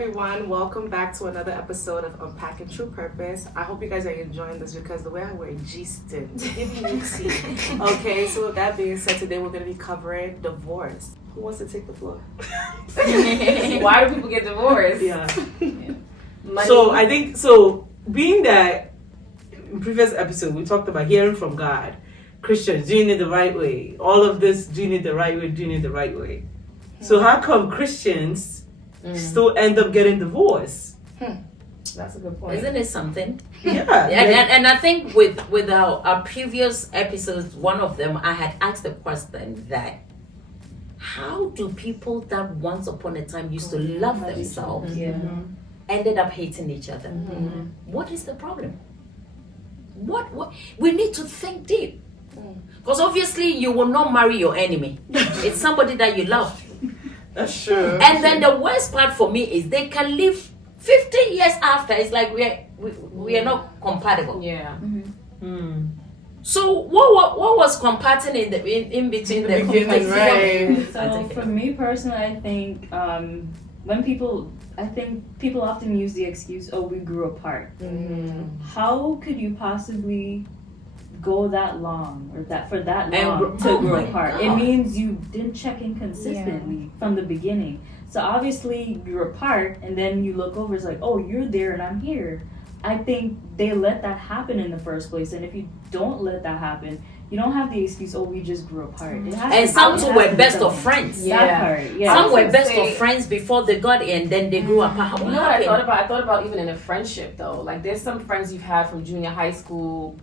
everyone. Welcome back to another episode of Unpacking True Purpose. I hope you guys are enjoying this because the way I wear G-Stin, okay, so with that being said, today we're going to be covering divorce. Who wants to take the floor? Why do people get divorced? Yeah. Money. So I think, being that in previous episode we talked about hearing from God, Christians doing it the right way, all of this doing it the right way. So how come Christians still end up getting divorced? That's a good point. Isn't it something? Yeah. And I think with our previous episodes, one of them, I had asked the question that how do people that once upon a time used to love themselves ended up hating each other? What is the problem? What we need to think deep. Because obviously you will not marry your enemy. It's somebody that you love. That's true. And then the worst part for me is they can live 15 years after. It's like we are not compatible. Yeah. So what was compatible in between the 15 years? Right. So for me personally, I think when people often use the excuse, "Oh, we grew apart." How could you possibly go that long or for that long to grow apart? God. It means you didn't check in consistently from the beginning. So obviously you're apart, and then you look over, it's like, oh, you're there and I'm here. I think they let that happen in the first place, and if you don't let that happen, you don't have the excuse, oh, we just grew apart. And some two were best of friends. That part, yeah. Some were best of friends before they got in, then they grew apart. You know what I thought about? I thought about even in a friendship though. Like there's some friends you've had from junior high school,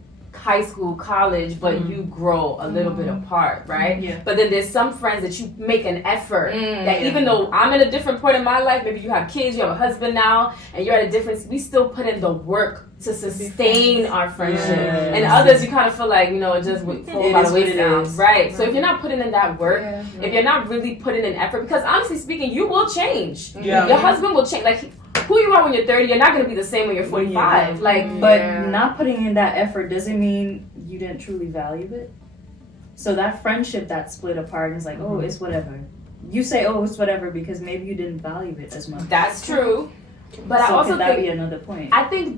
college, but you grow a little bit apart, right? Yeah. But then there's some friends that you make an effort that even though I'm in a different point in my life, maybe you have kids, you have a husband now, and you're at a different, we still put in the work to sustain our friendship. Yes. And others, you kind of feel like, it just would fall by the wayside, right? So if you're not putting in that work, if you're not really putting in effort, because honestly speaking, you will change. Yeah. Your husband will change. Like, who you are when you're 30, you're not going to be the same when you're 45. Like, But not putting in that effort doesn't mean you didn't truly value it. So that friendship that split apart is like, oh, it's whatever. You say, oh, it's whatever because maybe you didn't value it as much. that's true. But I So also could that be think, another point? I think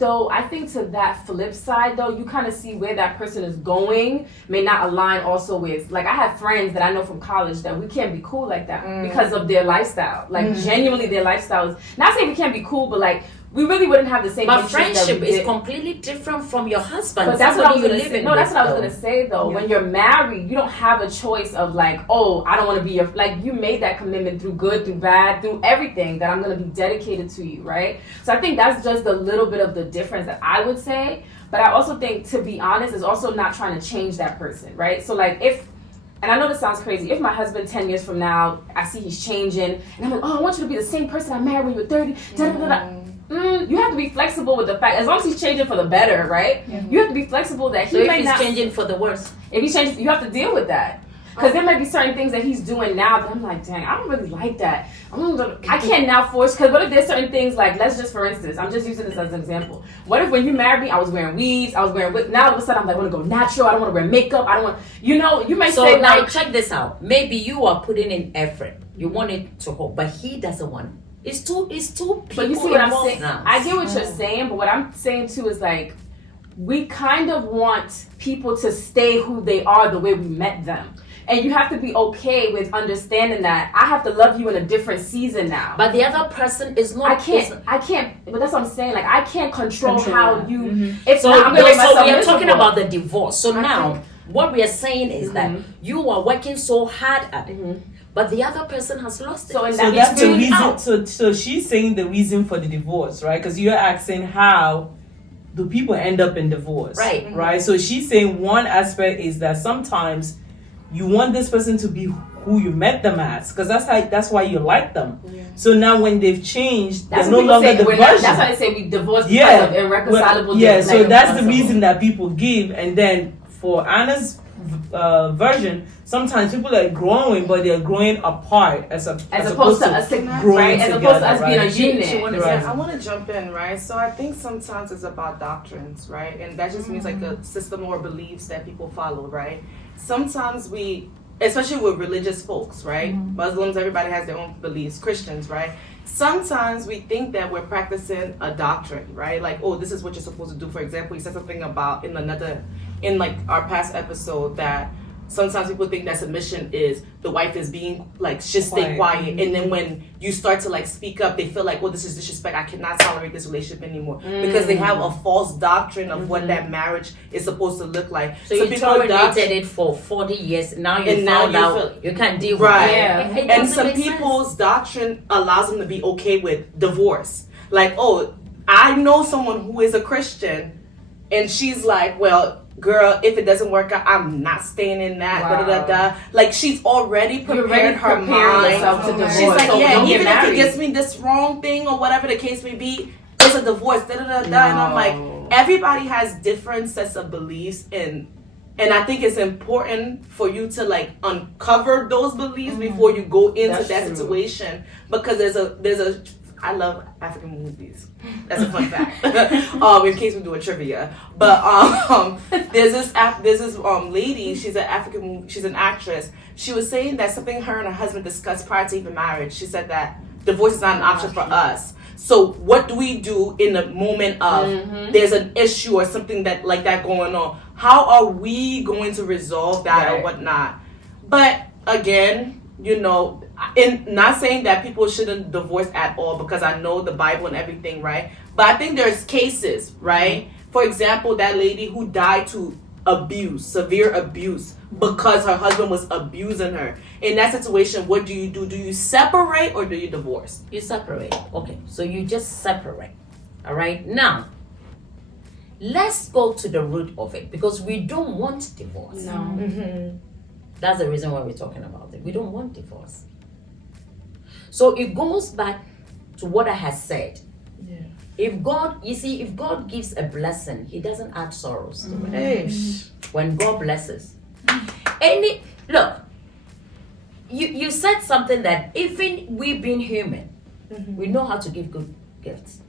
to that flip side though, you kind of see where that person is going may not align also with, like I have friends that I know from college that we can't be cool like that because of their lifestyle. Like genuinely their lifestyles. Not saying we can't be cool, but like we really wouldn't have the same But interests that friendship we is did. completely different from your husband. But that's what I was Somebody gonna you say. live No, in that's what I was with, gonna say though. Yeah. When you're married, you don't have a choice of like, oh, I don't want to be your, like you made that commitment through good, through bad, through everything that I'm gonna be dedicated to you, right? So I think that's just a little bit of the difference that I would say. But I also think, to be honest, is also not trying to change that person, right? So like and I know this sounds crazy, if my husband 10 years from now, I see he's changing, and I'm like, oh, I want you to be the same person I married when you were 30, you have to be flexible with the fact, as long as he's changing for the better, right? You have to be flexible that so he if may he's not. changing for the worse. If he's changing, you have to deal with that. Because there might be certain things that he's doing now that I'm like, dang, I don't really like that. I can't now force, because what if there's certain things like, let's just, for instance, I'm just using this as an example. What if when you married me, I was wearing weaves, now all of a sudden I'm like, I want to go natural, I don't want to wear makeup, I don't want, you may So say now like, check this out. Maybe you are putting in effort. You want it to hold, but he doesn't want it. It's two people but you see what I'm involved saying? now. I get what you're saying, but what I'm saying too is like, we kind of want people to stay who they are the way we met them. And you have to be okay with understanding that I have to love you in a different season now. But the other person is not. I can't, but that's what I'm saying. Like, I can't control how that. you, it's So, not, I'm gonna make myself we are talking miserable. about the divorce. So now, what we are saying is that you are working so hard at it, but the other person has lost it. So in So that that's the really reason. out. So she's saying the reason for the divorce, right? Because you're asking how do people end up in divorce, Right. Right. So she's saying one aspect is that sometimes you want this person to be who you met them as, because that's why you like them. So now when they've changed, That's they're what no people longer say. the That's version. why they say we divorce because Yeah. of irreconcilable. Yeah. So that's the irreconcilable. reason that people give, and then for Anna's version, sometimes people are growing, but they're growing apart as opposed to us, growing right? As opposed to us being a right? unit. Right. I want to jump in, right? So I think sometimes it's about doctrines, right? And that just means like a system or beliefs that people follow, right? Sometimes we especially with religious folks, right? Muslims, everybody has their own beliefs. Christians, right? Sometimes we think that we're practicing a doctrine, right? Like, oh, this is what you're supposed to do. For example, you said something about in like our past episode that sometimes people think that submission is the wife is being like, just stay quiet. And then when you start to like speak up, they feel like, well, this is disrespect. I cannot tolerate this relationship anymore. Because they have a false doctrine of what that marriage is supposed to look like. So you tolerated it for 40 years. Now you found out you can't deal with it. Yeah. And some people's doctrine allows them to be okay with divorce. Like, oh, I know someone who is a Christian and she's like, well, girl, if it doesn't work out, I'm not staying in that. Wow. Da, da, da, da. Like, she's already prepared her mind. Yourself to divorce. She's like, So yeah, don't get even if married. it gets me this wrong thing or whatever the case may be, it's a divorce. Da, da, da, da. And I'm like, everybody has different sets of beliefs, and I think it's important for you to like uncover those beliefs before you go into That's that true. situation, because there's a I love African movies. That's a fun fact. In case we do a trivia, but there's this lady. She's an actress. She was saying that something her and her husband discussed prior to even marriage. She said that divorce is not an option for us. So what do we do in the moment of there's an issue or something that like that going on? How are we going to resolve that or whatnot? But again, you know, in not saying that people shouldn't divorce at all, because I know the Bible and everything, right? But I think there's cases, right? For example, that lady who died to severe abuse, because her husband was abusing her. In that situation, what do you do? Do you separate or do you divorce? You separate. Okay, so you just separate. All right. Now, let's go to the root of it, because we don't want divorce. No. That's the reason why we're talking about it. We don't want divorce. So it goes back to what I had said. Yeah. If God gives a blessing, He doesn't add sorrows to it. Eish. When God blesses, you said something that even we being human, we know how to give good gifts.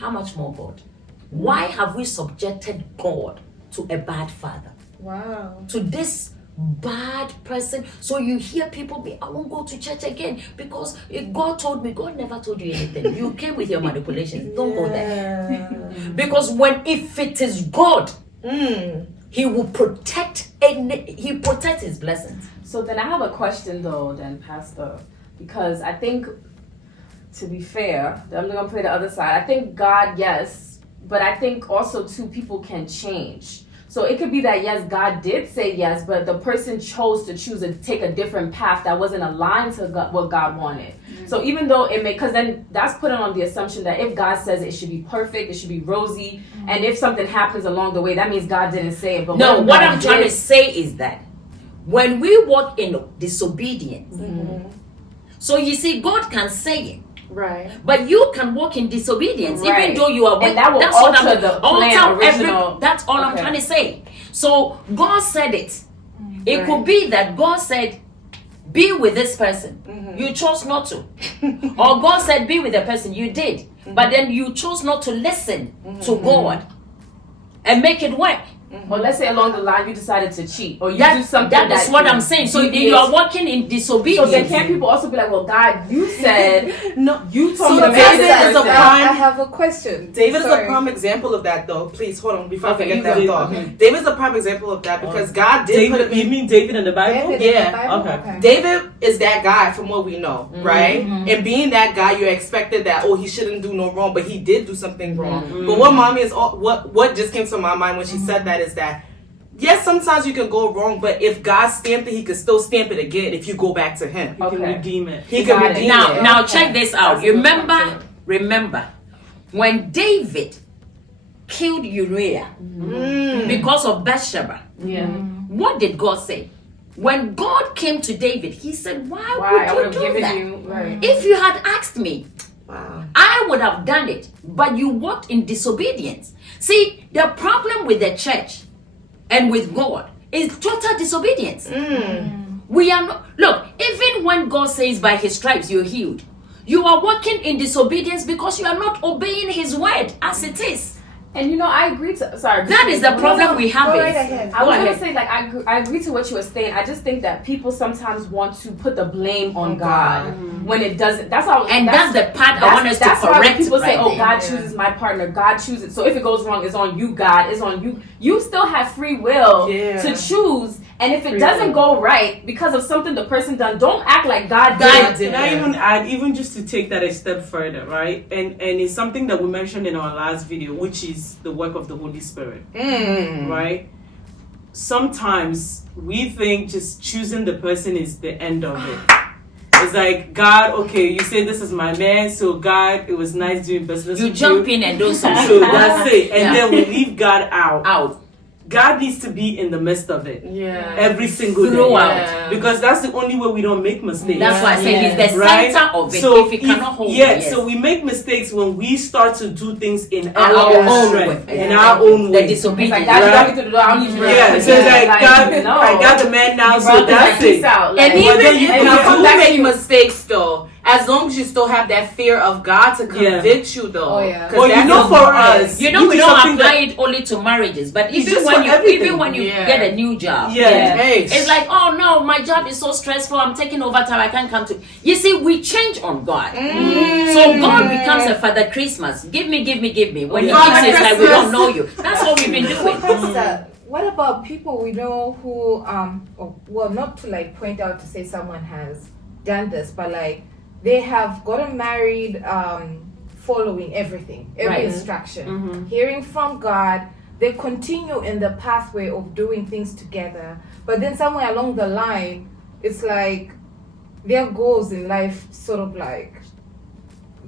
How much more God? Why have we subjected God to a bad father? Wow. To this bad person? So you hear people be, I won't go to church again because God told me. God never told you anything. You came with your manipulations. Don't go there. Because if it is God, He will protect He protects His blessings. So then I have a question though, then Pastor, because I think, to be fair, I'm not gonna play the other side. I think God, yes, but I think also too, people can change. So it could be that yes, God did say yes, but the person chose to take a different path that wasn't aligned to what God wanted. So even though it may, because then that's put on the assumption that if God says it should be perfect, it should be rosy, and if something happens along the way, that means God didn't say it. But no, what I'm trying to say is that when we walk in disobedience, so you see, God can say it. Right. But you can walk in disobedience, even though you are. And that will that's alter what I'm, the plan original. That's all I'm trying to say. So God said it. It could be that God said, "Be with this person." You chose not to, or God said, "Be with the person." You did, but then you chose not to listen to God and make it work. Or let's say along the line you decided to cheat, or you do something that is what I'm saying. So you are walking in disobedience. So then can't people also be like, well, God, you said, no, you told me so to make David this is a decision. prime. I have a question. David is a Sorry. prime example of that, though. Please hold on before Okay, I you forget that go. thought. Okay. David's a prime example of that because God did put David, him you in. mean David in the Bible? David in the Yeah, Bible? okay. David is that guy from what we know, right? And being that guy, you expected that, oh, he shouldn't do no wrong, but he did do something wrong. But what mommy is, what just came to my mind when she said that is that, yes, sometimes you can go wrong, but if God stamped it, He could still stamp it again if you go back to Him. You can redeem it. He can Got it. redeem Now, it. now check this out. That's a good Remember, when David killed Uriah because of Bathsheba, Yeah. what did God say? When God came to David, He said, "Why I would would have you do given that? you right. If you had asked me, Wow. I would have done it, but you walked in disobedience." See, the problem with the church and with God is total disobedience. We are not, look, even when God says by His stripes you're healed, you are walking in disobedience because you are not obeying His word as it is. And I agree to. Sorry. That is the problem we have. Go right ahead. I was Go gonna ahead. say, like, I agree to what you were saying. I just think that people sometimes want to put the blame on God when it doesn't. That's all. And that's the part I want us to That's why when correct. people say, right "Oh, there. God chooses my partner. God chooses." So if it goes wrong, it's on you. God, it's on you. You still have free will to choose. And if it doesn't go right because of something the person done, don't act like God did. Can I even add, even just to take that a step further, right? And it's something that we mentioned in our last video, which is the work of the Holy Spirit, right? Sometimes we think just choosing the person is the end of it. It's like, God, okay, you say this is my man, so God, it was nice doing business You with jump you. in and do something. So that's it. And Yeah. then we leave God out. Out. God needs to be in the midst of it. Yeah. Every single day. Throughout. Yeah. Because that's the only way we don't make mistakes. That's why I say he's the Right? center of it. So if he cannot hold yeah, it, yes. so we make mistakes when we start to do things in our our own own way. strength, in our own The way. It's disobedience. like, God, you Right. got me through the door. I don't need you. Yeah, so it's like, God, no. I got the man now, You so brought me that's peace it. out. Like, And But even then you if forget you who make made mistakes, though, as long as you still have that fear of God to convict you, though. Oh, yeah. 'Cause Well, you that's know, for important. us, You know, we which is don't something apply that- it only to marriages, but It's even just when for you everything. Yeah. get a new job. Yeah. Hey, It's like, oh no, my job is so stressful. I'm taking overtime. I can't come to. You see, we change on God. So God becomes a Father Christmas. Give me. When you Father kids is like, we Christmas. don't know you. That's what we've been So, doing. Pastor, what about people we know who, well, not to like point out to say someone has done this, but like they have gotten married, following everything, every Right. instruction, hearing from God. They continue in the pathway of doing things together, but then somewhere along the line, it's like their goals in life sort of like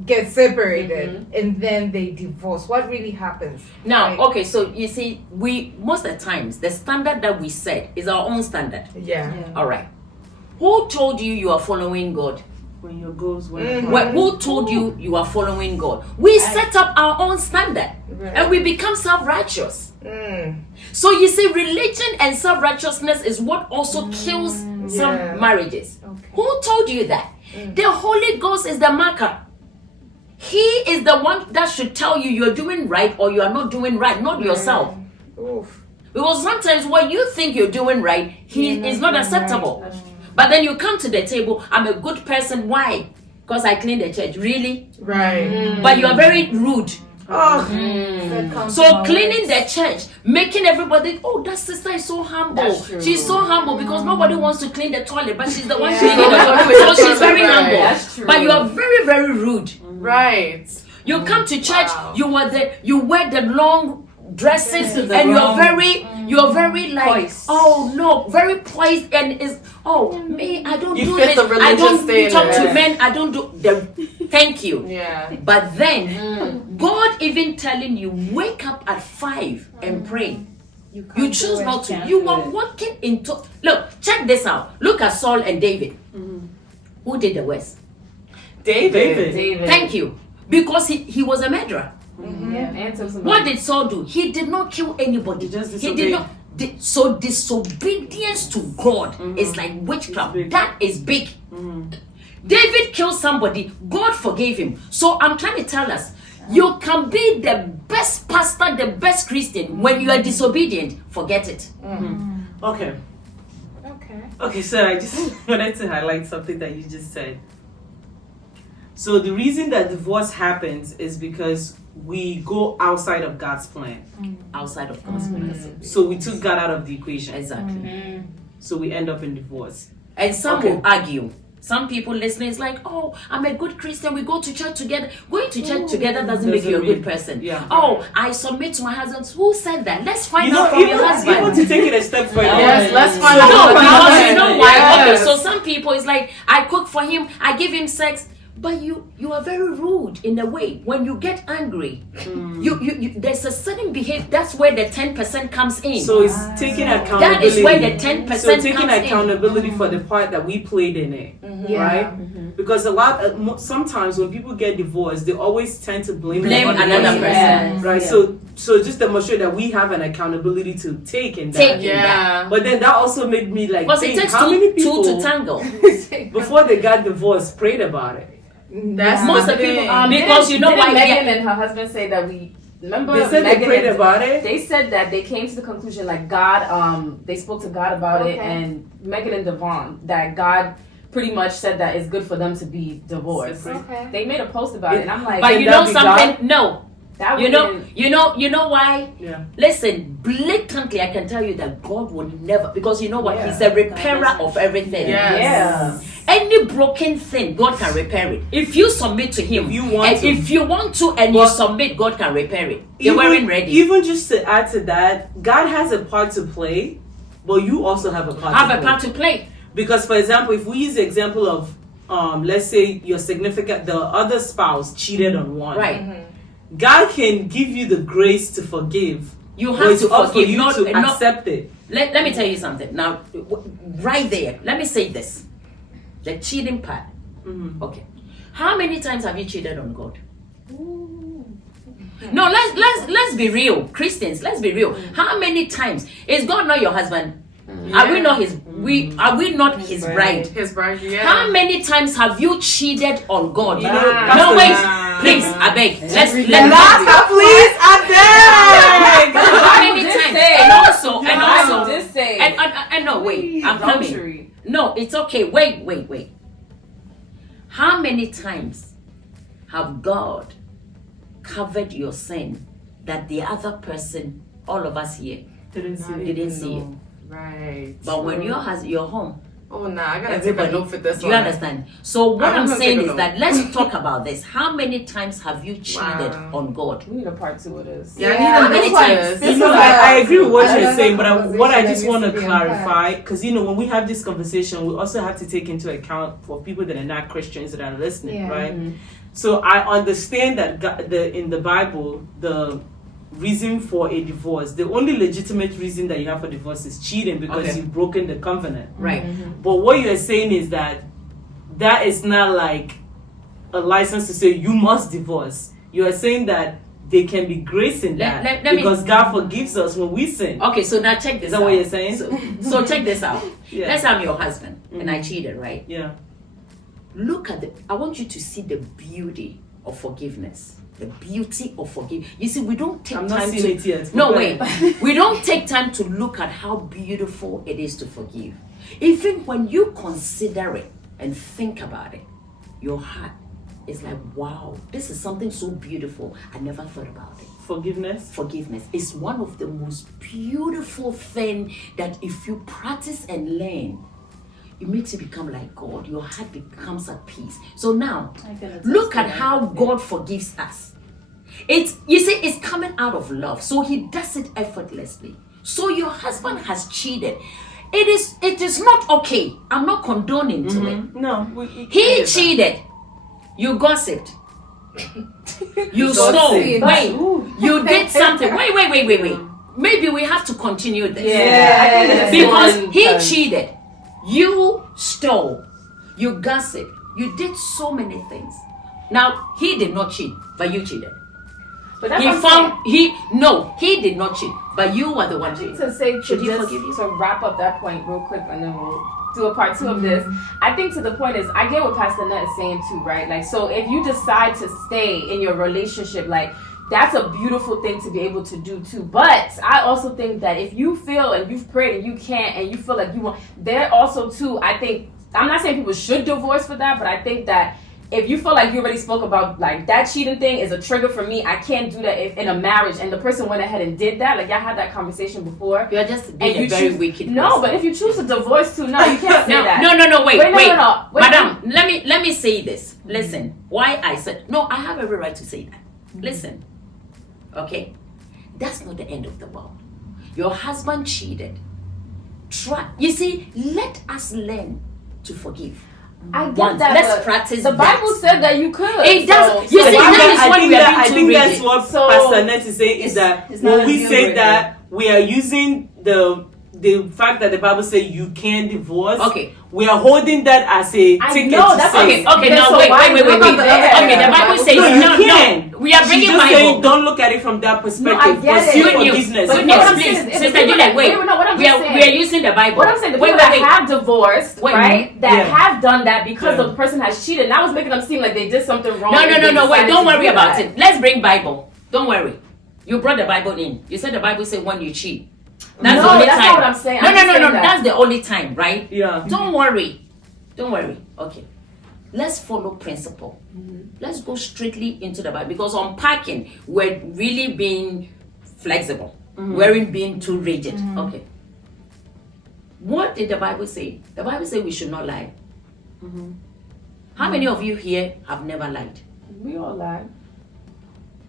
get separated, and then they divorce. What really happens? Now, Like- okay, so you see, we most of the times the standard that we set is our own standard. yeah. All right. Who told you are following God? When your goals went Who told you are following God? We set up our own standard and we become self-righteous. So you see, religion and self-righteousness is what also kills some Yeah. marriages. Okay. Who told you that? The Holy Ghost is the marker. He is the one that should tell you you're doing right or you are not doing right, not yourself. Oof. Because sometimes what you think you're doing right, he is not acceptable. But then you come to the table, I'm a good person. Why? Because I clean the church. Really? Right. But you are very rude. So cleaning the church, making everybody, oh, that sister is so humble. That's true. She's so humble because nobody wants to clean the toilet, but she's the one Yeah. cleaning the toilet. So she's very Right. humble. That's true. But you are very, very rude. Right. You come to church, Wow. you wear the long dresses, the and wrong- you're very like, Poised. oh no, very poised, and is me, I don't You do fit this. the I don't religious talk to standard. men. I don't do the. Thank you. Yeah. But then, God even telling you, wake up at 5 and pray. You choose not to. You are walking into. Look, check this out. Look at Saul and David. Who did the worst? David. David. Thank you. Because he was a murderer. Yeah, and took some What did Saul do? He did not kill anybody. He just did disobeyed. not. So disobedience to God is like witchcraft. Big. That is big. David killed somebody. God forgave him. So I'm trying to tell us, you can be the best pastor, the best Christian. When you are disobedient, forget it. Okay. Okay. Okay, so I just wanted to highlight something that you just said. So the reason that divorce happens is because we go outside of God's plan. Outside of God's plan. So we took God out of the equation. Exactly. So we end up in divorce. And some Okay. will argue. Some people listening is like, oh, I'm a good Christian. We go to church together. Going to church together doesn't make you a good mean- person. yeah. Oh, I submit to my husband. Who said that? Let's find You know, out from your husband. even to take it a step further. Yes, let's find No, out. because you know why? Okay, Yes. so some people is like, I cook for him, I give him sex, but you are very rude in a way. When you get angry, you there's a certain behavior. That's where the 10% comes in. So it's taking accountability. that is where the 10% So taking comes in. accountability for the part that we played in it, Yeah. right? Because sometimes when people get divorced, they always tend to blame Blame the other another person. person. Right, so just demonstrate that we have an accountability to take in that. Take it. Yeah. But then that also made me like Because it think, takes how many two people to tangle. before they got divorced prayed about it? That's Most the of people thing. because you know didn't why? Megan and her husband say that we remember They said they Megan prayed and- about it. They said that they came to the conclusion like God, they spoke to God about it, Okay. and Megan and Devon, that God pretty much said that it's good for them to be divorced. Okay. They made a post about it, and I'm like, But Can you that know be something? No. that You know, wouldn't- you know why? Yeah. Listen, blatantly, I can tell you that God will never, because you know what? Yeah. He's a repairer of everything. Yes. Yeah. Any broken thing, God can repair it. If you submit to Him, If you want and to. if you want to, and you But- submit, God can repair it. They weren't ready. Even just to add to that, God has a part to play, but you also have a part Have to a play. part to play. Because, for example, if we use the example of, let's say your significant, the other spouse cheated on one. Right. God can give you the grace to forgive. You But have it's to up for forgive. you Not, to not, accept it. let me tell you something. Now, right there, let me say this. The cheating part. Mhm. Okay. How many times have you cheated on God? No, let's be real. Christians, let's be real. How many times is God not your husband? Are we not his his bride? His bride, yeah. How many times have you cheated on God? You know, No, Pastor- wait, please, I beg. Let's please, I beg. How many Just times? say. And also, and Bible also, did say and no, wait, I'm coming. adultery. No, it's okay. Wait. How many times have God covered your sin that the other person, all of us here, Didn't see it. didn't see it? Right. But when you're home, Oh, nah, I gotta everybody, take a note for this do one. you understand? So what I'm I'm gonna saying take a is that let's talk about this. How many times have you cheated Wow. on God? We need a part 2 of this. Yeah, Yeah, I need many to know times? this. This You know, is I agree with what I you're love saying, that but what I conversation just that want to needs to be unpacked. clarify, because when we have this conversation, we also have to take into account for people that are not Christians that are listening, Yeah. right? So I understand that in the Bible, the reason for a divorce, the only legitimate reason that you have for divorce is cheating because Okay. you've broken the covenant. Right. But what you're saying is that is not like a license to say you must divorce. You are saying that there can be grace in Let- that let me- because God forgives us when we sin. Okay, so now check this Is that out. what you're saying? So check this out. Yeah. Let's say I'm your husband and I cheated, right? Yeah. Look at I want you to see the beauty of forgiveness. The beauty of forgiveness. You see, we don't take I'm not time seeing to. it yet. No, Go wait. ahead. We don't take time to look at how beautiful it is to forgive. Even when you consider it and think about it, your heart is like, wow, this is something so beautiful. I never thought about it. Forgiveness. Forgiveness is one of the most beautiful things that if you practice and learn, it makes you become like God. Your heart becomes at peace. So now, I can attest look to at that. how God forgives us. It's coming out of love. So He does it effortlessly. So your husband has cheated. It is not okay. I'm not condoning to it. No. He cheated. You gossiped. You stole. Gossip. Wait. You did something. Wait. Maybe we have to continue this. Yeah. Because he cheated. You stole. You gossiped. You did so many things. Now, he did not cheat, but you cheated. But that's He what I'm found, he did not cheat, but you were the one saying. cheating. To say Should to he just forgive you? to wrap up that point real quick, and then we'll do a part 2 of this. I think to the point is, I get what Pastor Nut is saying too, right? Like, so if you decide to stay in your relationship, like, that's a beautiful thing to be able to do too. But I also think that if you feel and you've prayed and you can't and you feel like you want, there also too, I think, I'm not saying people should divorce for that, but I think that if you feel like you already spoke about like that cheating thing is a trigger for me, I can't do that in a marriage and the person went ahead and did that, like y'all had that conversation before. You're just And being you a very choose, wicked no, person. but if you choose to divorce too, no, you can't say that. No, wait. No. Wait, Madam, let me say this. Listen, why I said, no, I have every right to say that. Listen, okay? That's not the end of the world. Your husband cheated. You see, let us learn to forgive. I get Once. that. Let's but practice the that. Bible said that you could. It does. So You see, why- that is what we are being I too think that's rigid. what So- Pastor Net is saying is It's- that it's not when a we deal say breaker. that we are using the fact that the Bible says you can divorce. Okay. We are holding that as a I ticket know, to that's say. Okay, Then now so wait. why Okay, not the other the end? Bible says No, you no. can. We are She's bringing just saying Bible. don't look at it from that perspective. I get Pursue it. forgiveness. But Goodness, what I'm please, saying is, if Sister the people Juliet, that- wait. no, what I'm we just are saying- we are using the Bible. What I'm saying, the wait, people wait, that have divorced, Wait. right, that Yeah. have done that because Yeah. the person has cheated, now it's making them seem like they did something wrong. No, and they wait. decided Don't to worry do about that. it. Let's bring Bible. Don't worry. You brought the Bible in. You said the Bible said when you cheat. That's No, the only that's time. not what I'm saying. No, I'm no, just no, saying no. that. That's the only time, right? Yeah. Don't worry. Don't worry. Okay. Let's follow principle. Let's go straightly into the Bible, because unpacking, we're really being flexible. We're being too rigid. Okay. What did the Bible say? The Bible said we should not lie. How many of you here have never lied? We all lie.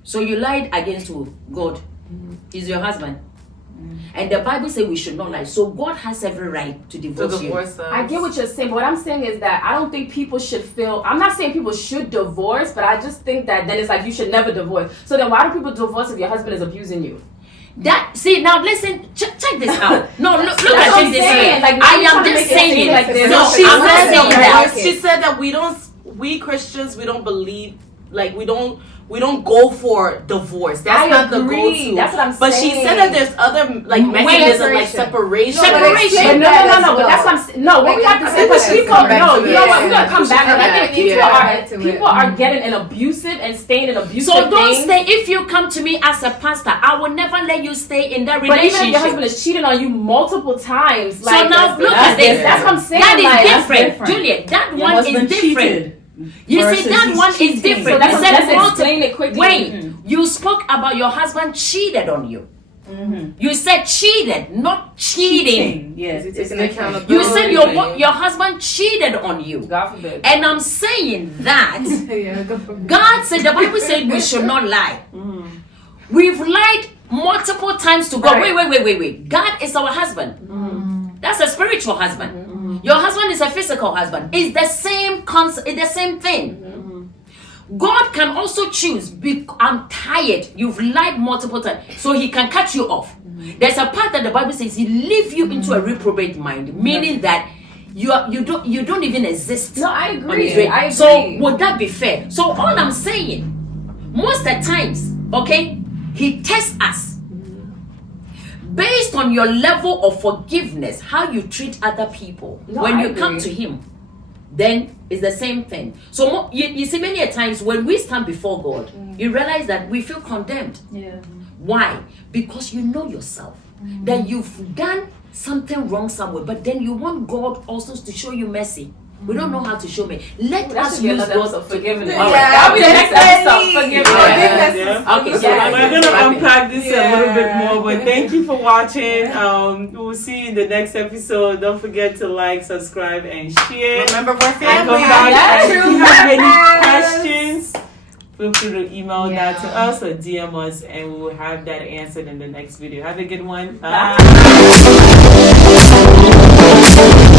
So you lied against who? God. He's your husband. And the Bible says we should not lie. So God has every right to To divorce you. divorce us. I get what you're saying, but what I'm saying is that I don't think people should feel. I'm not saying people should divorce, but I just think that then it's like you should never divorce. So then why do people divorce if your husband is abusing you? That see now listen check this out. No, look That's at what I'm it this saying. way. Like, I you're am trying to just make it seem saying. like there's No, no- she I'm not said saying that. that. She said that we Christians, we don't believe, like we don't go for divorce. That's I not the agree. go-to. That's what I'm But she saying. said that there's other like mechanisms like separation. But Separation. no, but that's what I'm saying. No, what we have to say, because Let's people, come back no, to you know it. what, we're gonna come back. Yeah. I think Yeah. people are getting an abusive and staying in abusive So don't things. stay. If you come to me as a pastor, I will never let you stay in that But even if relationship. your husband is cheating on you multiple times, So like now look that's at this. That's what I'm saying. That is like, different. different. Juliet, that Your one is husband different. cheated. You see, versus that he's one is cheating. different. So that's You let's said explain it quickly. Wait, you spoke about your husband cheated on you. You said cheated, not cheating. Yes. It's an accountability. You said your husband cheated on you. God forbid. And I'm saying that Yeah, go for it. God said, the Bible said we should not lie. We've lied multiple times to God. Right. Wait. God is our husband. That's a spiritual husband. Your husband is a physical husband. It's the same concept. It's the same thing. God can also choose. I'm tired. You've lied multiple times, so He can cut you off. There's a part that the Bible says He leave you into a reprobate mind, meaning that you don't even exist. No, I on agree. His way. I agree. So would that be fair? So all I'm saying, most of the times, okay, He tests us based on your level of forgiveness, how you treat other people. No, when I you come agree. to Him, then it's the same thing. So you see, many a times when we stand before God, you realize that we feel condemned. Yeah. Why? Because you know yourself that you've done something wrong somewhere, but then you want God also to show you mercy. We don't know how to show me. Let That us should be use another God episode, forgiveness. All right. That'll be the next episode, Definitely. forgiveness. Yeah. Okay, so Yeah. We're gonna unpack this a little bit Yeah. more, but thank you for watching. We'll see you in the next episode. Don't forget to like, subscribe, and share. Remember, we're And come family. back. That's And if true. you have any questions, feel free to email that to Yeah. us or DM us, and we will have that answered in the next video. Have a good one. Bye. Bye.